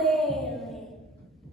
Hare